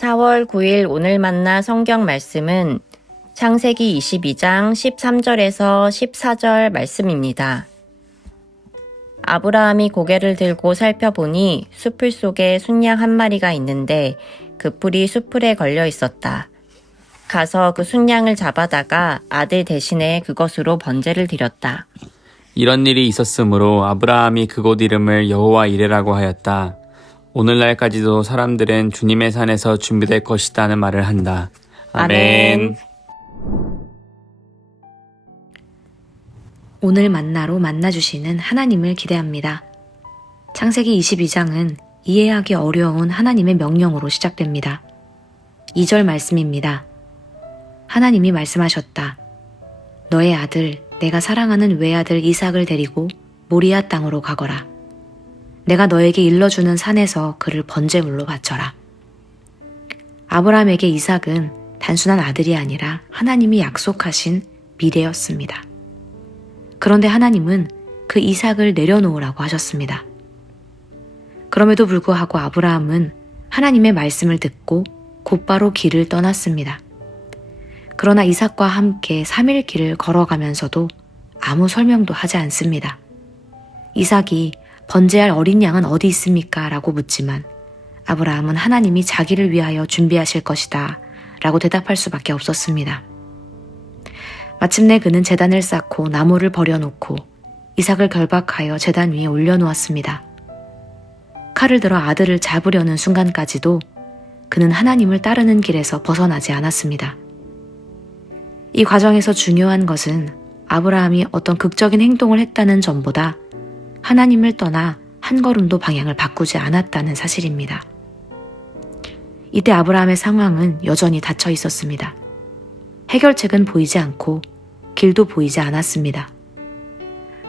4월 9일 오늘 만나 성경 말씀은 창세기 22장 13절에서 14절 말씀입니다. 아브라함이 고개를 들고 살펴보니 수풀 속에 순양 한 마리가 있는데 그 뿔이 수풀에 걸려 있었다. 가서 그 순양을 잡아다가 아들 대신에 그것으로 번제를 드렸다. 이런 일이 있었으므로 아브라함이 그곳 이름을 여호와 이레라고 하였다. 오늘날까지도 사람들은 주님의 산에서 준비될 것이다는 말을 한다. 아멘. 오늘 만나로 만나주시는 하나님을 기대합니다. 창세기 22장은 이해하기 어려운 하나님의 명령으로 시작됩니다. 2절 말씀입니다. 하나님이 말씀하셨다. 너의 아들, 내가 사랑하는 외아들 이삭을 데리고 모리아 땅으로 가거라. 내가 너에게 일러주는 산에서 그를 번제물로 바쳐라. 아브라함에게 이삭은 단순한 아들이 아니라 하나님이 약속하신 미래였습니다. 그런데 하나님은 그 이삭을 내려놓으라고 하셨습니다. 그럼에도 불구하고 아브라함은 하나님의 말씀을 듣고 곧바로 길을 떠났습니다. 그러나 이삭과 함께 3일 길을 걸어가면서도 아무 설명도 하지 않습니다. 이삭이 번제할 어린 양은 어디 있습니까? 라고 묻지만 아브라함은 하나님이 자기를 위하여 준비하실 것이다 라고 대답할 수밖에 없었습니다. 마침내 그는 제단을 쌓고 나무를 버려놓고 이삭을 결박하여 제단 위에 올려놓았습니다. 칼을 들어 아들을 잡으려는 순간까지도 그는 하나님을 따르는 길에서 벗어나지 않았습니다. 이 과정에서 중요한 것은 아브라함이 어떤 극적인 행동을 했다는 점보다 하나님을 떠나 한 걸음도 방향을 바꾸지 않았다는 사실입니다. 이때 아브라함의 상황은 여전히 닫혀 있었습니다. 해결책은 보이지 않고 길도 보이지 않았습니다.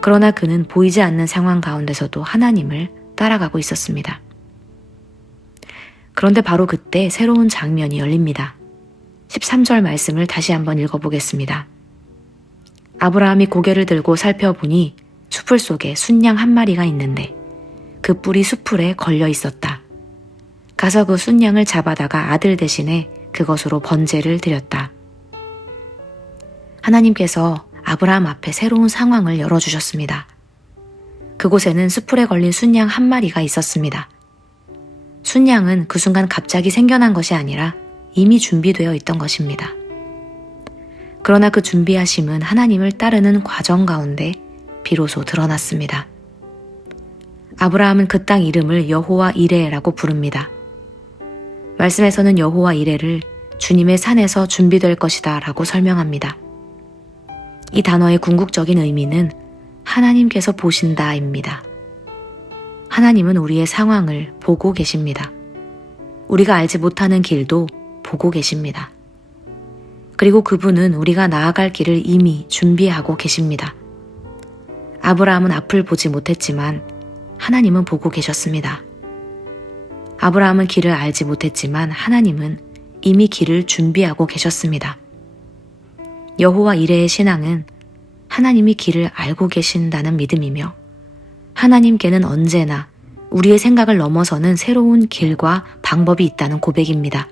그러나 그는 보이지 않는 상황 가운데서도 하나님을 따라가고 있었습니다. 그런데 바로 그때 새로운 장면이 열립니다. 13절 말씀을 다시 한번 읽어보겠습니다. 아브라함이 고개를 들고 살펴보니 수풀 속에 순양 한 마리가 있는데 그 뿔이 수풀에 걸려 있었다. 가서 그 순양을 잡아다가 아들 대신에 그것으로 번제를 드렸다. 하나님께서 아브라함 앞에 새로운 상황을 열어주셨습니다. 그곳에는 수풀에 걸린 순양 한 마리가 있었습니다. 순양은 그 순간 갑자기 생겨난 것이 아니라 이미 준비되어 있던 것입니다. 그러나 그 준비하심은 하나님을 따르는 과정 가운데 비로소 드러났습니다. 아브라함은 그 땅 이름을 여호와 이레라고 부릅니다. 말씀에서는 여호와 이레를 주님의 산에서 준비될 것이다 라고 설명합니다. 이 단어의 궁극적인 의미는 하나님께서 보신다입니다. 하나님은 우리의 상황을 보고 계십니다. 우리가 알지 못하는 길도 보고 계십니다. 그리고 그분은 우리가 나아갈 길을 이미 준비하고 계십니다. 아브라함은 앞을 보지 못했지만 하나님은 보고 계셨습니다. 아브라함은 길을 알지 못했지만 하나님은 이미 길을 준비하고 계셨습니다. 여호와 이레의 신앙은 하나님이 길을 알고 계신다는 믿음이며 하나님께는 언제나 우리의 생각을 넘어서는 새로운 길과 방법이 있다는 고백입니다.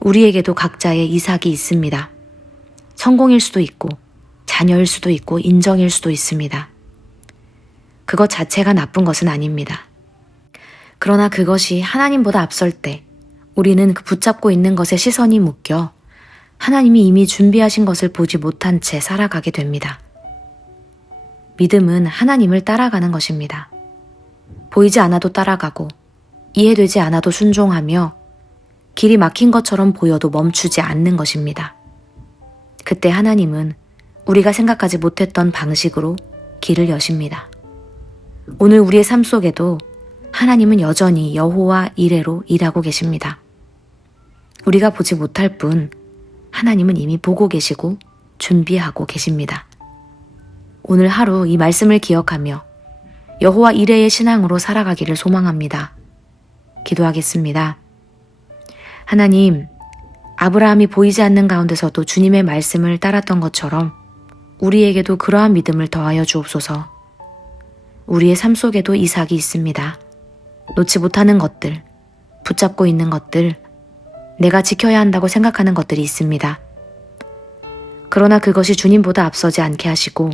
우리에게도 각자의 이삭이 있습니다. 성공일 수도 있고 자녀일 수도 있고 인정일 수도 있습니다. 그것 자체가 나쁜 것은 아닙니다. 그러나 그것이 하나님보다 앞설 때 우리는 그 붙잡고 있는 것에 시선이 묶여 하나님이 이미 준비하신 것을 보지 못한 채 살아가게 됩니다. 믿음은 하나님을 따라가는 것입니다. 보이지 않아도 따라가고 이해되지 않아도 순종하며 길이 막힌 것처럼 보여도 멈추지 않는 것입니다. 그때 하나님은 우리가 생각하지 못했던 방식으로 길을 여십니다. 오늘 우리의 삶 속에도 하나님은 여전히 여호와 이레로 일하고 계십니다. 우리가 보지 못할 뿐 하나님은 이미 보고 계시고 준비하고 계십니다. 오늘 하루 이 말씀을 기억하며 여호와 이레의 신앙으로 살아가기를 소망합니다. 기도하겠습니다. 하나님, 아브라함이 보이지 않는 가운데서도 주님의 말씀을 따랐던 것처럼 우리에게도 그러한 믿음을 더하여 주옵소서. 우리의 삶 속에도 이삭이 있습니다. 놓지 못하는 것들, 붙잡고 있는 것들, 내가 지켜야 한다고 생각하는 것들이 있습니다. 그러나 그것이 주님보다 앞서지 않게 하시고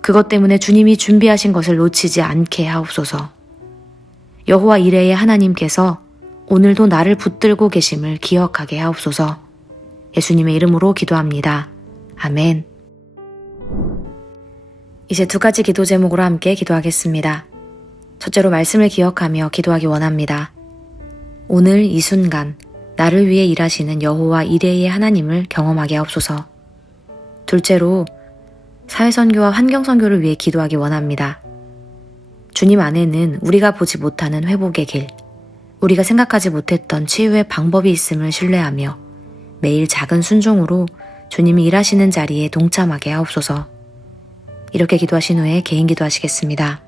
그것 때문에 주님이 준비하신 것을 놓치지 않게 하옵소서. 여호와 이레의 하나님께서 오늘도 나를 붙들고 계심을 기억하게 하옵소서. 예수님의 이름으로 기도합니다. 아멘. 이제 두 가지 기도 제목으로 함께 기도하겠습니다. 첫째로 말씀을 기억하며 기도하기 원합니다. 오늘 이 순간 나를 위해 일하시는 여호와 이레의 하나님을 경험하게 하옵소서. 둘째로 사회선교와 환경선교를 위해 기도하기 원합니다. 주님 안에는 우리가 보지 못하는 회복의 길, 우리가 생각하지 못했던 치유의 방법이 있음을 신뢰하며 매일 작은 순종으로 주님이 일하시는 자리에 동참하게 하옵소서. 이렇게 기도하신 후에 개인 기도하시겠습니다.